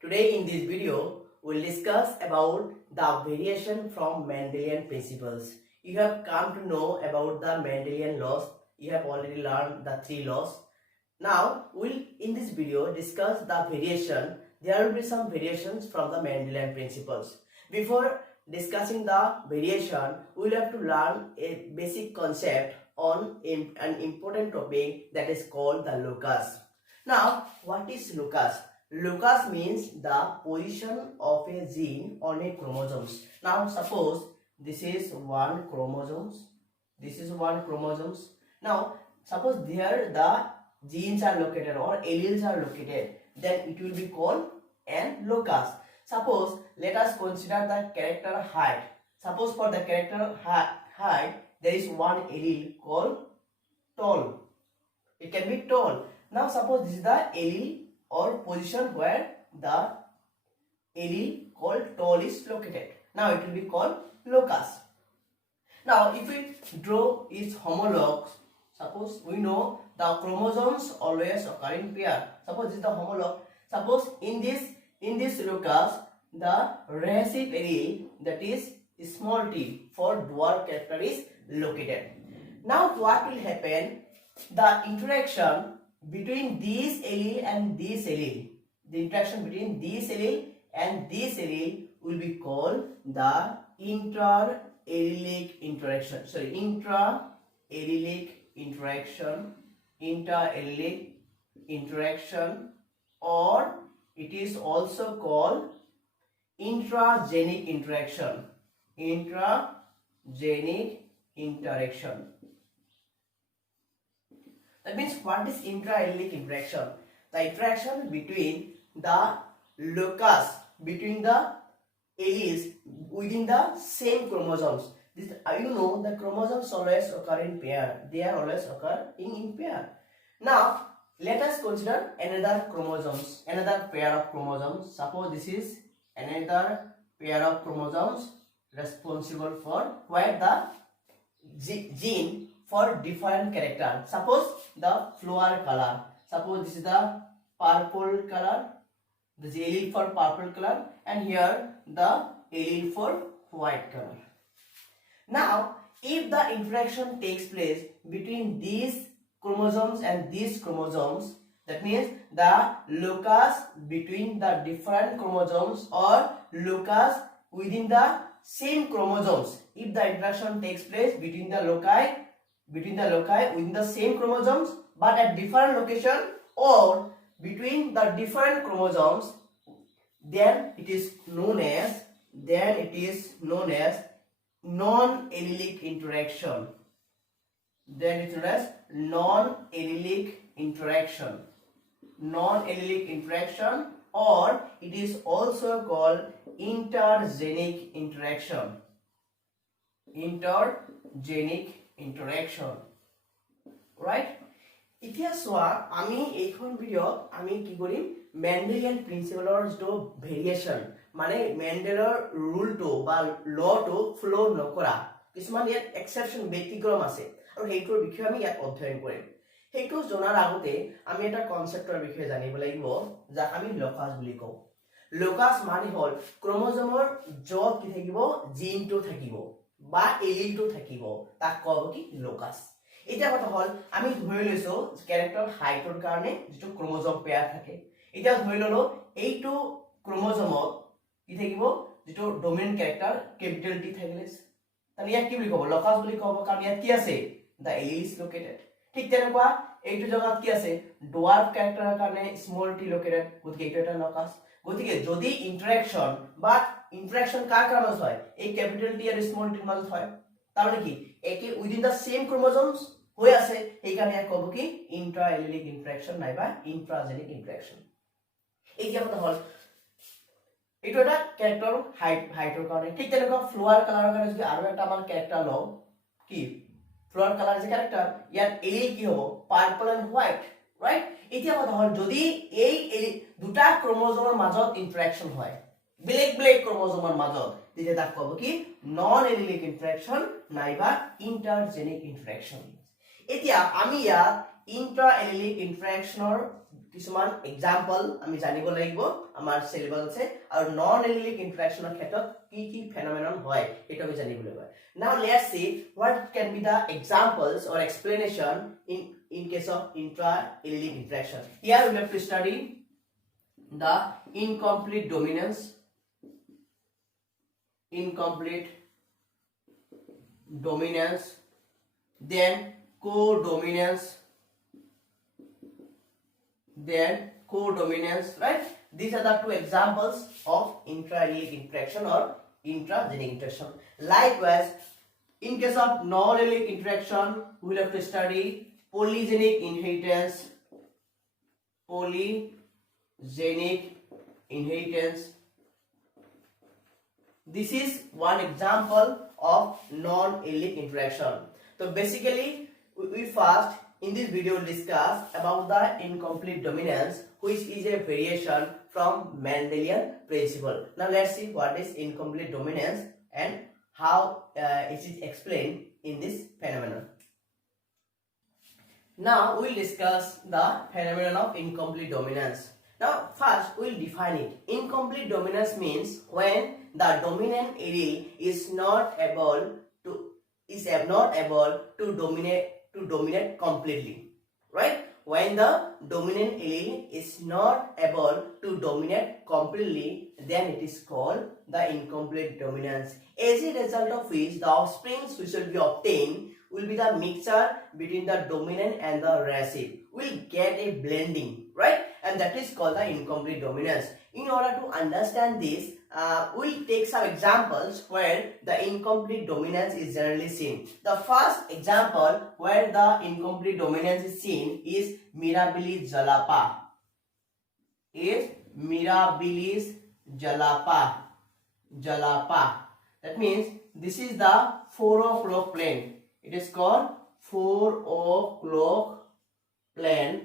Today in this video, we'll discuss about the variation from Mendelian principles. You have come to know about the Mendelian laws. You have already learned the three laws. Now, we'll in this video discuss the variation. There will be some variations from the Mendelian principles. Before discussing the variation, we'll have to learn a basic concept on an important topic that is called the locus. Now, what is locus? Locus means the position of a gene on a chromosomes. Now, suppose this is one chromosomes. This is one chromosomes. Now, suppose there the genes are located or alleles are located, then it will be called an locus. Suppose let us consider the character height. Suppose for the character height there is one allele called tall. It can be tall. Now suppose this is the allele or position where the allele called tall is located. Now it will be called locus. Now if we draw its homologues, suppose we know the chromosomes always occur in pair. Suppose this is the homologue. Suppose in this locus the recessive allele, that is small t for dwarf character, is located. Now what will happen? The interaction between this allele and this allele, the interaction between this allele and this allele will be called the intra-allelic interaction. Sorry, intra-allelic interaction, or it is also called intragenic interaction. Intragenic interaction. That means what is intra-allelic interaction? The interaction between the locus, between the alleles within the same chromosomes. This, you know, the chromosomes always occur in pair. They are always occurring in pair. Now let us consider another chromosomes, another pair of chromosomes. Suppose this is another pair of chromosomes responsible for where the gene for different character. Suppose the flower color. Suppose this is the purple color, the allele for purple color, and here the allele for white color. Now, if the interaction takes place between these chromosomes and these chromosomes, that means the locus between the different chromosomes or locus within the same chromosomes, if the interaction takes place between the loci within the same chromosomes but at different location, or between the different chromosomes, then it is known as non-allelic interaction. Then it is known as non-allelic interaction, or it is also called intergenic interaction. Right? এতিয়া সোয়া আমি এইখন video আমি কি কৰিম Mendelian প্ৰিন্সিপলৰ যেটো ভেৰিয়েশন মানে মেন্ডেলৰ ৰুলটো বা লটো flow নকৰা কিছুমান ইয়াত এক্সেপশন ব্যতিক্ৰম আছে আৰু হেইটোৰ বিষয়ে আমি ইয়াত অধ্যয়ন কৰিম। হেইটো জনাৰ আগতে আমি এটা কনসেপ্টৰ বিষয়ে জানিব লাগিব যাক আমি লকাস বুলি কওঁ। লকাস মানে হল ক্ৰোমোজোমৰ যত কি থাকিব জিনটো থাকিব বা এলিলটো থাকিব তাক কব কি লকাস। এটা কথা হল আমি ধৰি লৈছো ক্যাৰেক্টাৰ হাইটৰ কাৰণে যেটো ক্ৰোমোজোম পেয়াৰ থাকে। এটা ধৰি ললো এইটো ক্ৰোমোজোমত কি থাকিব যেটো ডমিনেন্ট ক্যাৰেক্টাৰ ক্যাপিটাল টি থাকিলে তাহলে ইয়াক কি বুলি কব লকাস বুলি কব, কাৰণ ইয়াত কি আছে দা এলিল ইজ লোকেটেড। ঠিক তেনেকুৱা এইটো জায়গাত কি আছে ডোয়ার্ফ ক্যাৰেক্টাৰৰ কাৰণে স্মল টি লোকেটেড, গতিকে এইটো এটা লকাস। গতিকে যদি ইন্টাৰেকশন কাৰ কাৰণত হয় এই ক্যাপিটাল টি আৰু স্মল টিৰ মাজত হয়, তাৰমানে কি একে উইদিন দা সেম ক্ৰোমোজোমস হৈ আছে, এই কাৰণে ইয়াক কব কি ইন্ট্ৰা-এলিলিক ইন্টাৰেকশন নাইবা ইন্ট্ৰাজেনিক ইন্টাৰেকশন। এই যে কথা হল এইটো এটা ক্যাৰেক্টাৰ হাইটৰ কাৰণে। ঠিক তেনেকুৱা ফ্লোৱাৰ কালাৰৰ কাৰণে যদি আৰু এটা আমাৰ ক্যাৰেক্টাৰ লও কি ফ্লোৱাৰ কালাৰ যে ক্যাৰেক্টাৰ ইয়াত এলিল কি হ'ব পার্পল এন্ড হোয়াইট, রাইট? এতিয়া কথা হল যদি এই দুটা ক্ৰোমোজোমৰ মাজত ইন্টাৰেকশন হয় বেলেগ ক্ৰোমোজোমৰ মাজত, তেতিয়া তাক কব কি নন এলিলিক ইন্টাৰেকশন নাইবা ইন্টাৰজেনিক ইন্টাৰেকশন। এতিয়া আমি ইয়াত ইন্ট্ৰা-এলিলিক ইন্টাৰেকশনৰ কিছুমান এক্সাম্পল আমি জানিব লাগিব আমাৰ সিলেবাস আছে আৰু নন এলিলিক ইন্টাৰেকশনৰ ক্ষেত্ৰত কি কি ফেনোমেনন হয় এটা আমি জানিব লাগিব now let's see what can be the examples or explanation in case of intra allylic interaction here we have to study the incomplete dominance then codominance right these are the two examples of intra-allylic interaction or intragenic interaction likewise in case of non-allylic interaction we will have to study polygenic inheritance this is one example of non-allylic interaction so basically we first in this video discuss about the incomplete dominance which is a variation from Mendelian principle. Now let's see what is incomplete dominance and how it is explained in this phenomenon. Now we will discuss the phenomenon of incomplete dominance. Now first we will define it. Incomplete dominance means when the dominant allele is not able to dominate completely, right? When the dominant allele is not able to dominate completely, then it is called the incomplete dominance. As a result of which, the offsprings which will be obtained will be the mixture between the dominant and the recessive. We'll get a blending, right? And that is called the incomplete dominance. In order to understand this, we'll take some examples where the incomplete dominance is generally seen. The first example where the incomplete dominance is seen is Mirabilis jalapa. That means this is the 4 o'clock plane. It is called 4 o'clock plane.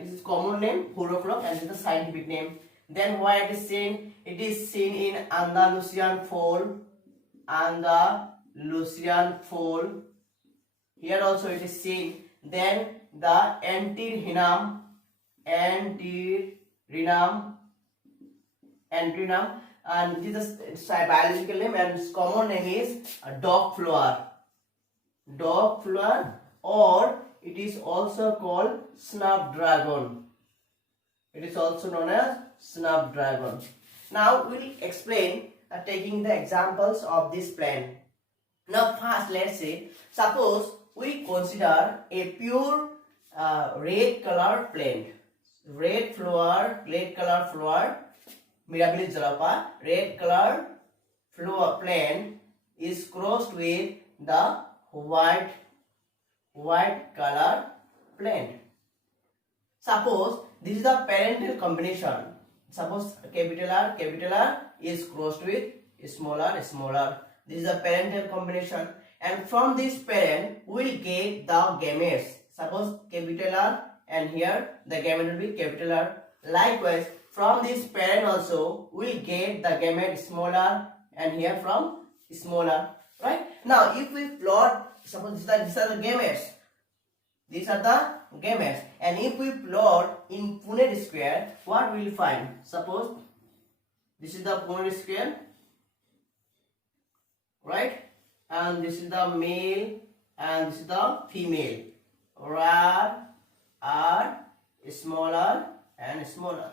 This is common name 4 o'clock and this is the scientific name. Then where it is seen? It is seen in Andalusian fold. Here also it is seen. Then the antirrhinum, and this is a biological name and its common name is dog flower, or it is also called snapdragon. It is also known as snapdragon. Now we'll explain taking the examples of this plant. Now first let's say suppose we consider a pure red color plant, red color flower, Mirabilis jalapa, red color flower plant is crossed with the white color plant. Suppose this is the parental combination. Suppose capital R is crossed with small r. This is the parental combination, and from this parent we will get the gametes. Suppose capital R, and here the gamete will be capital R. Likewise, from this parent also we will get the gamete small r, and here from small r. Right? Now, if we plot, suppose these are the gametes. These are the gametes, and if we plot in Punnett square, what we will find? Suppose this is the Punnett square, right? And this is the male, and this is the female. R, smaller, and smaller.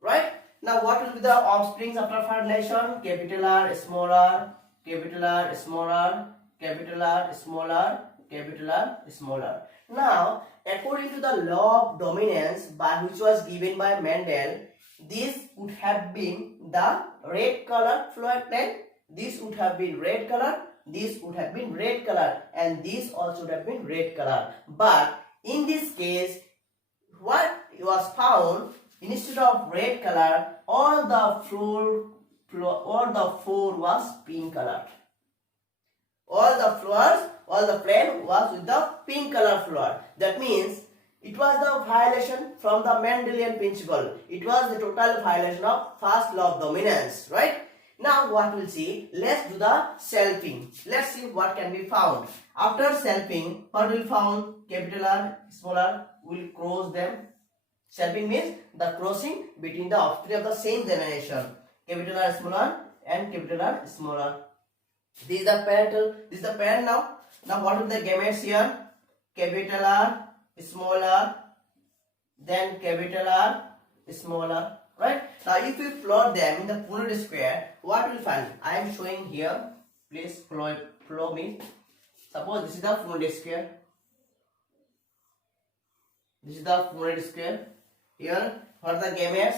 Right? Now, what will be the offsprings after fertilization? Capital R, smaller, capital R, smaller, capital R, smaller, capital R, smaller. Now, according to the law of dominance which was given by Mendel, this would have been the red color flower plant. This would have been red color. This would have been red color, and this also would have been red color. But in this case, what was found, instead of red color, all the floor was pink color. All the plant was with the pink color flower. That means it was the violation from the Mendelian principle. It was the total violation of first law of dominance, right? Now what we'll see, let's do the selfing. Let's see what can be found. After selfing, what we'll found? Capital R, small r, we'll cross them, Shelving means the crossing between the offspring of the same generation. Capital R smaller and capital R smaller. This is the parental. This is the parent now. Now what are the gametes here? Capital R smaller, then capital R smaller. Right? Now if we plot them in the Punnett square, what will find? I am showing here. Please follow me. Suppose this is the Punnett square. This is the Punnett square. Here, what are the gametes?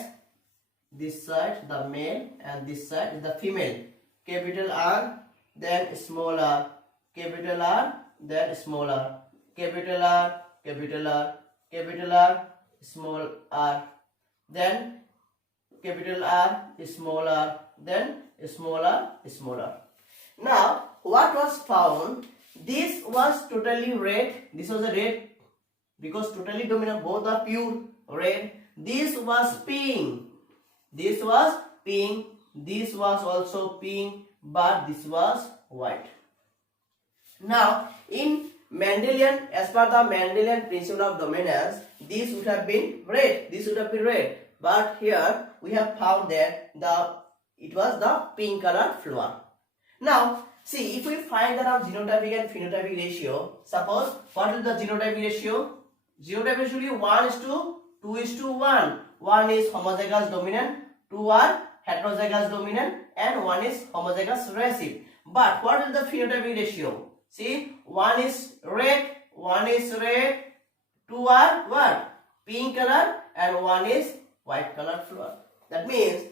This side the male and this side is the female. Capital R, then smaller. Capital R, then smaller. Capital R, capital R, capital R, small r. Then capital R is smaller, then smaller, smaller. Now, what was found? This was totally red. This was a red because totally dominant. Both are pure red. This was pink. This was pink. This was also pink, but this was white. Now, in Mendelian, as per the Mendelian principle of dominance, this would have been red. This would have been red. But here we have found that it was the pink color flower. Now, see, if we find the genotypic and phenotypic ratio, suppose what is the genotypic ratio? Genotypic ratio will be 1:2:1. 1 is homozygous dominant, 2 are heterozygous dominant, and 1 is homozygous recessive. But what is the phenotypic ratio? See, 1 is red, 2 are what? Pink color, and 1 is white color flower. That means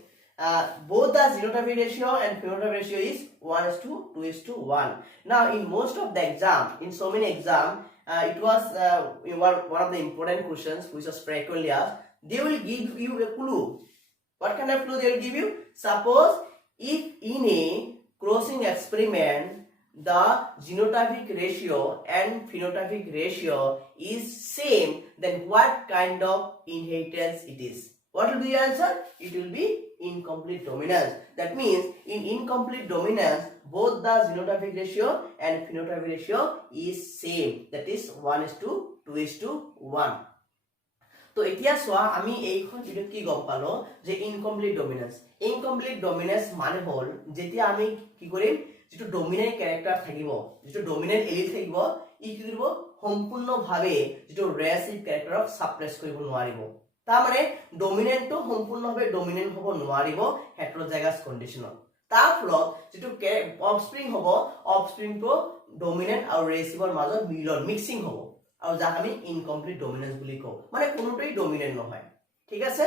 both the genotypic ratio and phenotypic ratio is 1:2:1. Now, in most of the exam, in so many exam, it was one of the important questions which was frequently asked. They will give you a clue. What kind of clue they will give you? Suppose if in a crossing experiment the genotypic ratio and phenotypic ratio is same, then what kind of inheritance it is? What will be the answer? It will be incomplete dominance. That means in incomplete dominance, both the genotypic ratio and phenotypic ratio is same. That is 1:2:1. তো এতিয়া সোয়া আমি এইখন video কি গম পালো যে incomplete dominance. Incomplete dominance মানে হল যেতিয়া আমি কি কৰিম, যেটো ডমিনেন্ট ক্যাৰেক্টাৰ থাকিব, যেটো ডমিনেন্ট এলিল থাকিব, ই কি কৰিব সম্পূৰ্ণভাৱে যেটো ৰেসিভ ক্যাৰেক্টাৰক সাপ্ৰেস কৰিব নোৱাৰিব। তাৰ মানে ডমিনেন্টটো সম্পূৰ্ণভাৱে ডমিনেন্ট হ'ব নোৱাৰিব হেটেৰোজাইগাছ কন্ডিশনত। তাৰ ফলত যেটো অফস্প্ৰিং হ'ব, অফস্প্ৰিংটো ডমিনেন্ট আৰু ৰেসিভৰ মাজত মিলন মিক্সিং হ'ব, আৰু যাক আমি ইনকমপ্লিট ডমিনেন্স বুলি কওঁ, মানে কোনোটোই ডমিনেন্ট নহয়। ঠিক আছে,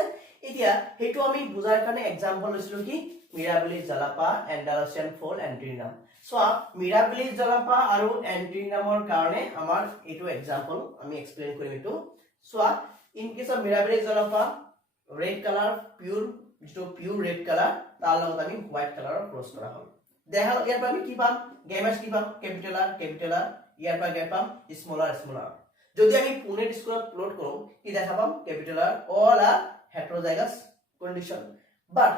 এতিয়া হেতু আমি বুজাৰ কাৰণে এক্সাম্পল লৈছিলো কি মিৰাবিলিছ জালাপা, এন্ডালচিয়ান ফল, এন্ট্ৰিনাম। সো মিৰাবিলিছ জালাপা আৰু এন্ট্ৰিনামৰ কাৰণে আমাৰ এটো এক্সাম্পল আমি এক্সপ্লেইন কৰিম এটো। So in case of Mirabilis jalapa, red colour pure, যেটো পিওৰ ৰেড কালাৰ, তাৰ লগত আমি হোৱাইট কালাৰৰ ক্ৰস কৰা হ'ল। দেখা ইয়াৰ পৰা আমি কি পাম? গেমেটছ কি পাম? ক্যাপিটাল আর, ইয়াৰ পৰা গেট পাম স্মলাৰ স্মলাৰ। যদি আমি পুনেট স্কুলত প্লট কৰো কি দেখা পাম? Capital R, all R heterozygous condition. But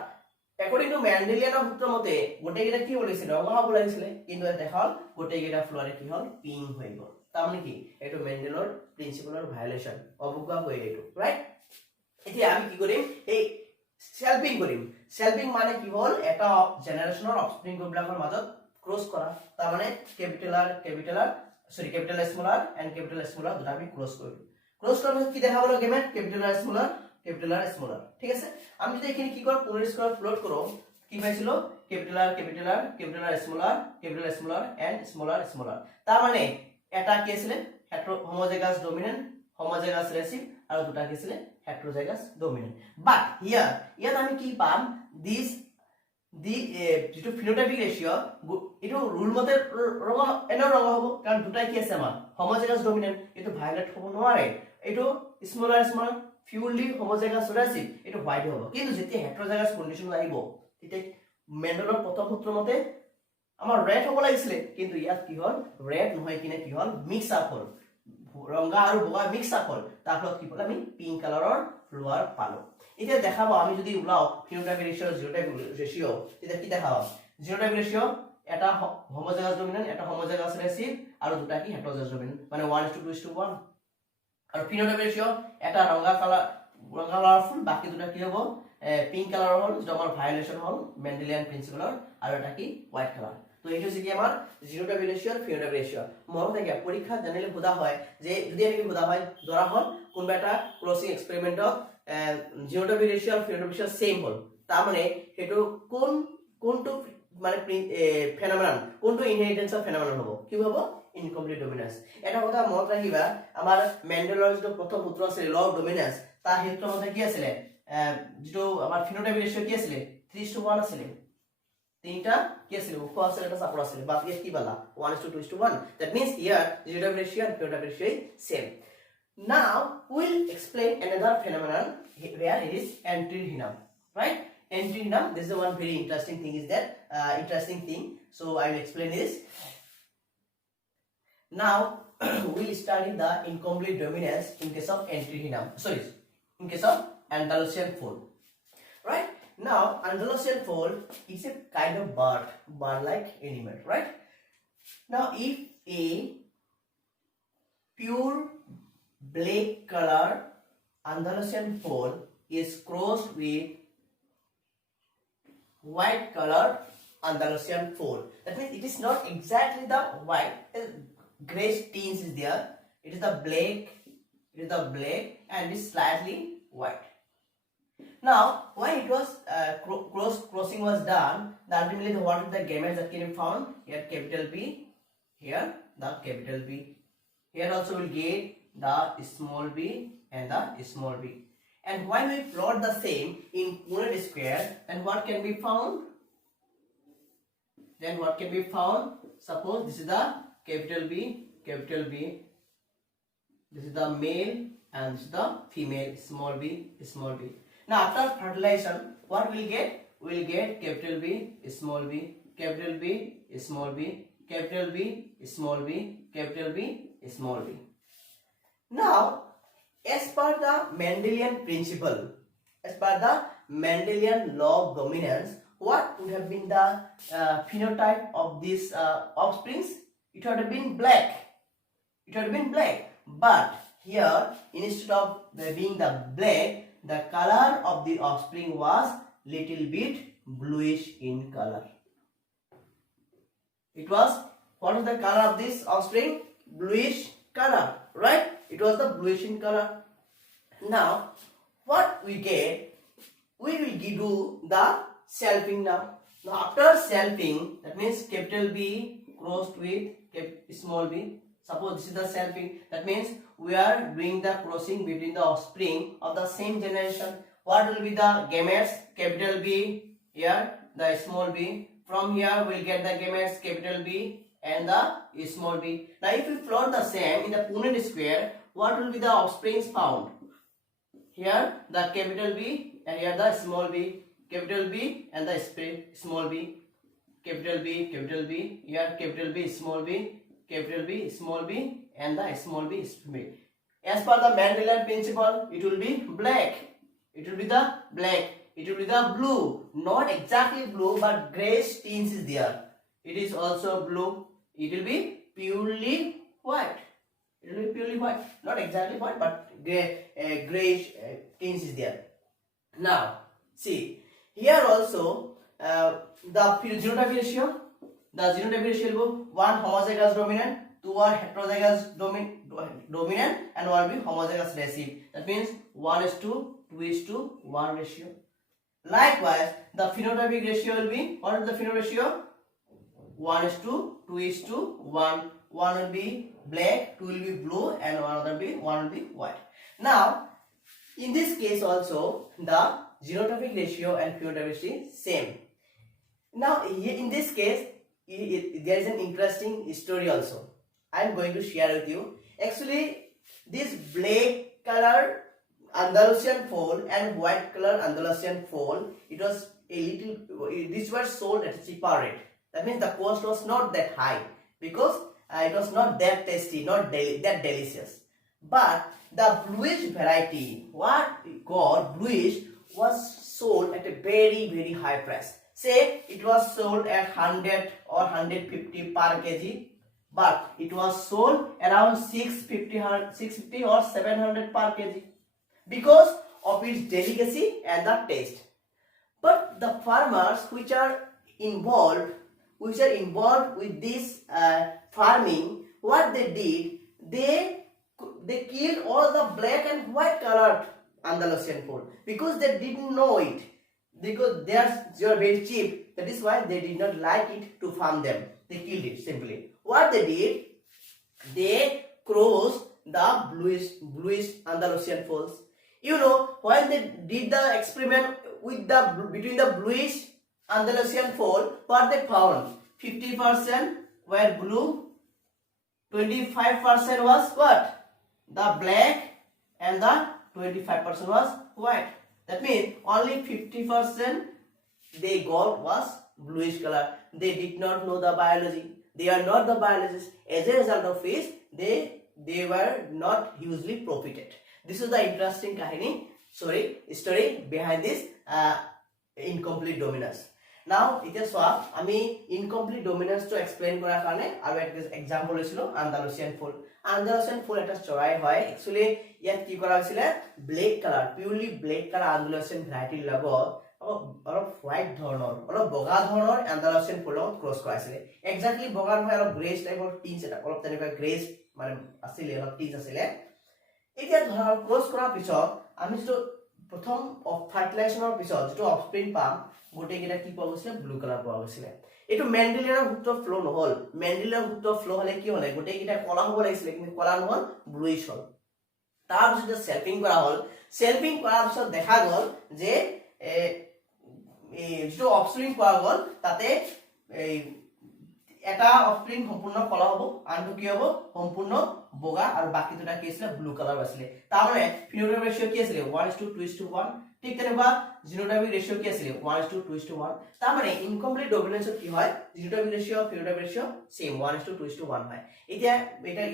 according to মেন্ডেলিয়ানৰ সূত্ৰ মতে গোটেইকেইটা কি ওলাইছিল? ৰঙা হ'ব লাগিছিল, কিন্তু দেখা হ'ল গোটেইকেইটা ফ্লোৰে কি হ'ল? পিংক হৈ গ'ল। তাৰ মানে কি এইটো মেন্ডেলৰ প্ৰিন্সিপলৰ ভায়োলেশন, অবজ্ঞা হৈ এইটো, ৰাইট? এতিয়া আমি কি কৰিম? এই সেলফিং কৰিম। সেলফিং মানে কি হ'ল? এটা জেনাৰেশনৰ অফস্প্ৰিং বিলাকৰ মাজত ক্ৰস কৰা। তাৰ মানে ক্যাপিটাল আর স্মলার এন্ড ক্যাপিটাল স্মলার দুটা আমি ক্রস কৰিলো। ক্রস কৰাৰ পিছত কি দেখা পালো? গেমেট ক্যাপিটাল আর স্মলার। ঠিক আছে, আমি যদি এখানে কি কৰো পুনেট স্কয়ার প্লট কৰো, কি পাইছিল? ক্যাপিটাল আর স্মলার এন্ড স্মলার। তাৰ মানে এটা কি আছিল? হোমোজাইগাছ ডমিনেন্ট, হোমোজাইগাছ রেসিভ, আৰু দুটা কি আছিল? হেটেৰোজাইগাছ ডমিনেন্ট। বাট ইয়াত আমি কি পাম? দিস যেটো ফিনোটাইপিক ৰেশিও এটো রুল মতে ৰঙা এনে ৰঙা হ'ব, কাৰণ দুটাই কি আছে আমাৰ হোমোজাইগাছ ডমিনেন্ট, এটো ভায়োলেট হ'ব নোৱাৰে। এটো স্মলাৰ পিউৰলি হোমোজাইগাছ ৰেসিভ, এটো হোৱাইট হ'ব। কিন্তু যেতিয়া হেটেৰোজাইগাছ কন্ডিশন আহিব, তেতিয়া মেন্ডেলৰ প্ৰথম সূত্ৰ মতে আমাৰ ৰেড হ'ব লাগিছিল, কিন্তু ইয়াত কি হ'ল? ৰেড নহয় কিনে কি হ'ল? মিক্স আপ হ'ল, ৰঙা আৰু বগা মিক্স আপ হ'ল। তাৰ ফলত কি হ'ল? আমি পিংক কালাৰৰ ফ্লোৱাৰ পালো। এতিয়া দেখাব আমি যদি উলাও ফিনোটাইপিক ৰেশিও, জিনোটাইপিক ৰেশিও, তেতিয়া কি দেখাব? জিনোটাইপিক ৰেশিও এটা হোমোজাইগাছ ডমিনেন্ট, এটা হোমোজাইগাছ ৰেসিভ, আৰু দুটা কি হেটেৰোজাইগাছ ডমিনেন্ট, মানে 1:2:1। আৰু ফিনোটাইপিক ৰেশিও এটা ৰঙা কালাৰ কালাৰফুল, বাকি দুটা কি হ'ব পিংক কালাৰৰ হ'ল, যেটা আমাৰ ভায়োলেশ্যন হ'ল মেন্ডেলিয়ান প্ৰিন্সিপলৰ, আৰু এটা কি হোৱাইট কালাৰ। তো এইটো হৈছে কি আমাৰ জিনোটাইপ ৰেচিঅ' ফিনোটাইপ ৰেচিঅ'। মনত থাকে পৰীক্ষাত জেনেৰেলি সোধা হয় যে যদি এনেকৈ সোধা হয় ধৰা হ'ল কোনোবা এটা ক্ৰছিং এক্সপেৰিমেণ্টত জিনোটাইপ ৰেচিঅ' আৰু ফিনোটাইপ ৰেচিঅ' সেম হ'ল, তাৰমানে সেইটো কোনটো মানে ফেনোমেনন, কোনটো ইনহেৰিটেন্সৰ ফেনোমেনন হ'ব, কি হ'ব ইনকমপ্লিট ডমিনেন্স। এটা কথা মনত ৰাখিবা, আমাৰ মেণ্ডেলৰ যিটো প্ৰথম সূত্ৰ আছিল ল অফ ডমিনেন্স, তাৰ সূত্ৰ মতে কি আছিলে যেটো আমাৰ ফিনোটাইপ ৰেচিঅ' কি আছিলে 3:1 আছিলে, তিনিটা কি আছিল ওখ আছিল এটা চাপৰ আছিল, বাট ইয়াত কি পালা 1:2:1। that means here genotype ratio and phenotype ratio is same. Now we'll explain another phenomenon where it is antirrhinum, right? Antirrhinum, this is one very interesting thing is that so I will explain this. Now we'll study the incomplete dominance in case of antirrhinum, in case of Andalusian fold, right? Now Andalusian fold is a kind of bird-like animal, right? Now if a pure black color Andalusian fold is crossed with white color Andalusian fold, that means it is not exactly the white, gray tinge is there, it is the black, and it is slightly white. Now when it was crossing was done, ultimately what is the gametes that can be found? Here capital B, here the capital B, here also will get the small b and the small b. And when we plot the same in Punnett square, then what can be found? Suppose this is the capital B, this is the male and this is the female, small b. Now after fertilization, what we'll get? We'll get capital B, small b, capital B, small b, capital B, small b, capital B, small b. Now, as per the Mendelian principle, as per the Mendelian law of dominance, what would have been the phenotype of these offsprings? It would have been black. But here, instead of being the black, the color of the offspring was little bit bluish in color. It was, what is the color of this offspring? Bluish color, right? It was the bluish in color. Now what we get, we will do the selfing now. Now after selfing, that means capital B crossed with small b. Suppose this is the selfing, that means we are doing the crossing between the offspring of the same generation. What will be the gametes? Capital B, here the small b. From here we will get the gametes capital B and the small b. Now if we plot the same in the Punnett square, what will be the offsprings found? Here the capital B and here the small b, capital B and the small b, capital B, here capital B, small b, capital B, small b, and the small b is female. As per the Mendelian principle, it will be black. It will be the blue, not exactly blue, but grayish tinge is there. It is also blue. It will be purely white. Not exactly white, but grayish tinge is there. Now see here also the genotype ratio. The genotype ratio will be 1 homozygous dominant, 2 are heterozygous dominant, and 1 will be homozygous recessive. That means 1:2:1 ratio. Likewise, the phenotypic ratio will be, what is the phenotypic ratio? 1:2:1. 1 will be black, 2 will be blue, and 1 will be white. Now, in this case also, the genotypic ratio and phenotypic ratio is same. Now, in this case, there is an interesting story also. I am going to share with you. Actually, this black color Andalusian fold and white color Andalusian fold, these were sold at a cheaper rate. That means the cost was not that high because it was not that tasty, not that delicious. But the bluish variety, what we call bluish, was sold at a very, very high price. Say it was sold at 100 or 150 per kg, but it was sold around 650 or 700 per kg. Because of its delicacy and the taste. But the farmers which are involved with this farming, what they did, they killed all the black and white colored Andalusian fowl because they didn't know it, because they are very cheap. That is why they did not like it to farm them. They killed it simply. What they did, they crossed the bluish Andalusian fowls. You know, when they did the experiment with between the bluish Andalusian fowl, what they found? 50% were blue, 25% was what? The black, and the 25% was white. That means only 50% they got was bluish color. They did not know the biology. They are not the biologists. As a result of which they were not hugely profited. This is the interesting story behind this incomplete dominance. Now, এতিয়া চোৱা আমি incomplete dominance to explain কৰাৰ কাৰণে আৰু এটা example লৈছিলো Andalusian fowl. Andalusian fowl এটা চৰাই হয়. Actually ইয়াত কি কৰা হৈছিল, black color, purely black color Andalusian variety লগত অলপ white ধৰণৰ, অলপ বগা ধৰণৰ Andalusian fowl ক্ৰছ কৰাইছিল. Exactly বগা নহয়, অলপ grayish টাইপৰ tinge এটা, অলপ তেনেকুৱা grayish মানে আছিল, অলপ tinge আছিল. এতিয়া ধৰা ক্ৰছ কৰাৰ পিছত আমি যেটো প্ৰথম ফাৰ্টিলাইজেশনৰ পিছত যেটো অফস্প্ৰিং পাম, গোটেই কেইটা কি পোৱা গৈছিল, ব্লু কালাৰ পোৱা গৈছিল. এইটো মেন্ডেলিয়ানৰ সূত্ৰ ফ্লো নহল. মেন্ডেলিয়ানৰ সূত্ৰ ফ্লো হলে কি হলে, গোটেই কেইটা কলা হ'ব লাগিছিল, কিন্তু কলা নহল, ব্লুইশ হল. তাৰ পিছত সেলফিং কৰা হল. সেলফিং কৰাৰ পিছত দেখা গল যে যেটো অফস্প্ৰিং পোৱা গল, তাতে এটা অফস্প্ৰিং সম্পূৰ্ণ কলা হ'ব, আনটো কি হ'ব, সম্পূৰ্ণ বগা, আৰু বাকি দুটা কি আছিল, ব্লু কালাৰ আছিল. তাৰ মানে ফিনোটাইপ ৰেশিও কি আছিল, 1:2:1. ঠিক তেনেকুৱা জিনোটাইপিক ৰেশিও কি আছিল, 1:2:1. তাৰ মানে ইনকমপ্লিট ডমিনেন্সত কি হয়, জিনোটাইপিক ৰেশিও ফিনোটাইপ ৰেশিও সেম 1:2:1 হয়. এতিয়া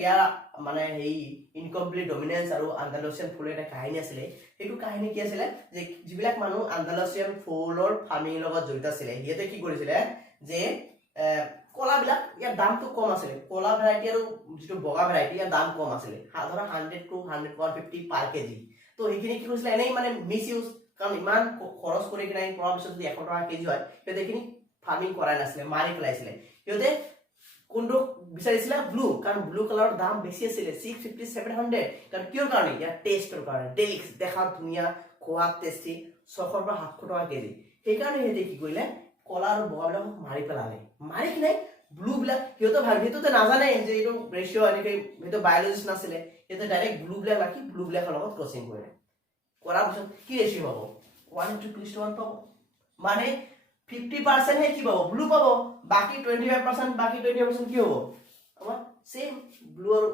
ইয়াৰ মানে এই ইনকমপ্লিট ডমিনেন্স আৰু আন্দালুচিয়ান ফুলৰ এটা কাহিনী আছিল. এইটো কাহিনী কি আছিল, যে যিবিলাক মানুহ আন্দালুচিয়ান ফুলৰ ফাৰ্মিং লগত জড়িত আছিল, সিহঁতে কি কৰিছিল যে কলাবিলাক ইয়াৰ দামটো কম আছিল. কলা ভ্যাৰাইটি আৰু যেটো বগা ভ্যাৰাইটি ইয়াৰ দাম কম আছিল, ধৰা 100 to 150 পাৰ কেজি. তো এইখিনি কি কৰিছিল, এনেই মানে মিস ইউজ, কাৰণ ইমান খৰচ কৰি কিনে কৰাৰ পিছত যদি 100 টকা কেজি হয়, সিহঁতে এইখিনি ফাৰ্মিং কৰাই নাছিলে, মাৰি পেলাইছিলে. সিহঁতে কোনটো বিচাৰিছিলে, ব্লু, কাৰণ ব্লু কালাৰৰ দাম বেছি আছিলে, 650 700. কাৰণ কিয় কাৰণে, ইয়াৰ টেষ্টৰ কাৰণে, ডেলিক্স, দেখাত ধুনীয়া, খোৱাত টেষ্টি, 600 পৰা 700 টকা কেজি. সেইকাৰণে সিহঁতে কি কৰিলে, কলা আৰু বগাবিলাক মাৰি পেলালে. মাৰি কিনে ব্লু বিলাক সিহঁতে সিহঁতে নাজানে যে এইটো ৰেশিও এনেকৈ, সিহঁতে বায়লজিষ্ট নাছিলে, সিহঁতে ডাইৰেক্ট ব্লু বিলাক ৰাখি ব্লু বিলাকৰ লগত ক্ৰছিং কৰিলে. কৰাৰ পিছত কি ৰেশিও পাব, 1:2:1 পাব. মানে 50% হে কি পাব, ব্লু পাব, বাকি 25%, বাকি 20% কি হ'ব, আমাৰ সেম ব্লু আৰু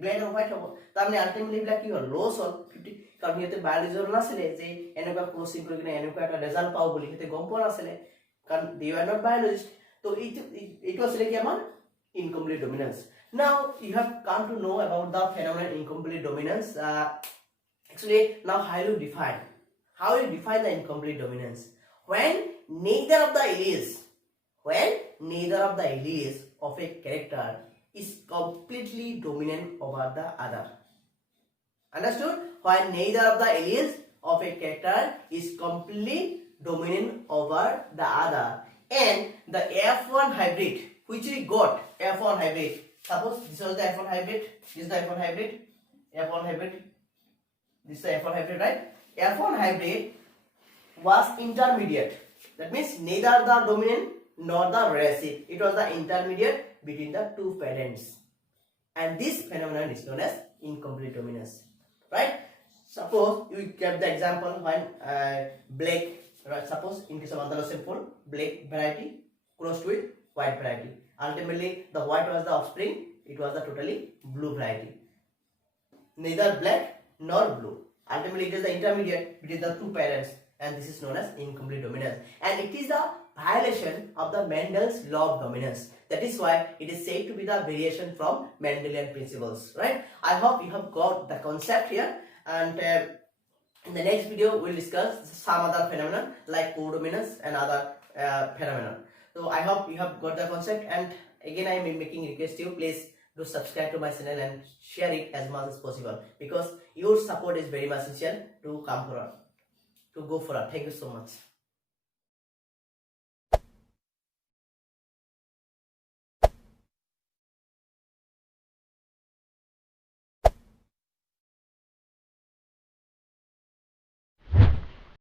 ব্লেক আৰু হোৱাইট হ'ব. তাৰমানে আল্টিমেটলি বিলাক কি হ'ল, লছ হ'ল 50, কাৰণ সিহঁতে বায়লজিষ্ট নাছিলে যে এনেকুৱা ক্ৰছিং কৰি কিনে এনেকুৱা এটা ৰিজাল্ট পাব বুলি, সিহঁতে গম পোৱা নাছিলে, কাৰণ they were not biologist. So it was like a incomplete dominance. Now you have come to know about the phenomenon incomplete dominance. Actually, now how you define the incomplete dominance? When neither of the alleles of a character is completely dominant over the other. Understood? When neither of the alleles of a character is completely dominant over the other, and the F1 hybrid which we got, F1 hybrid, suppose this was the F1 hybrid, this is the F1 hybrid, this is the F1 hybrid, right? F1 hybrid was intermediate. That means neither the dominant nor the recessive. It was the intermediate between the two parents, and this phenomenon is known as incomplete dominance, right? Suppose you kept the example when black, right? Suppose in case of Andalusian fowl, black variety crossed with white variety. Ultimately, the white was the offspring. It was the totally blue variety. Neither black nor blue. Ultimately, it is the intermediate between the two parents, and this is known as incomplete dominance. And it is the violation of the Mendel's law of dominance. That is why it is said to be the variation from Mendelian principles, right? I hope you have got the concept here, and in the next video we'll discuss some other phenomena like codominance and other phenomena. So I hope you have got the concept, and again I am making request to you, please do subscribe to my channel and share it as much as possible, because your support is very much essential to come forward. to go further. Thank you so much.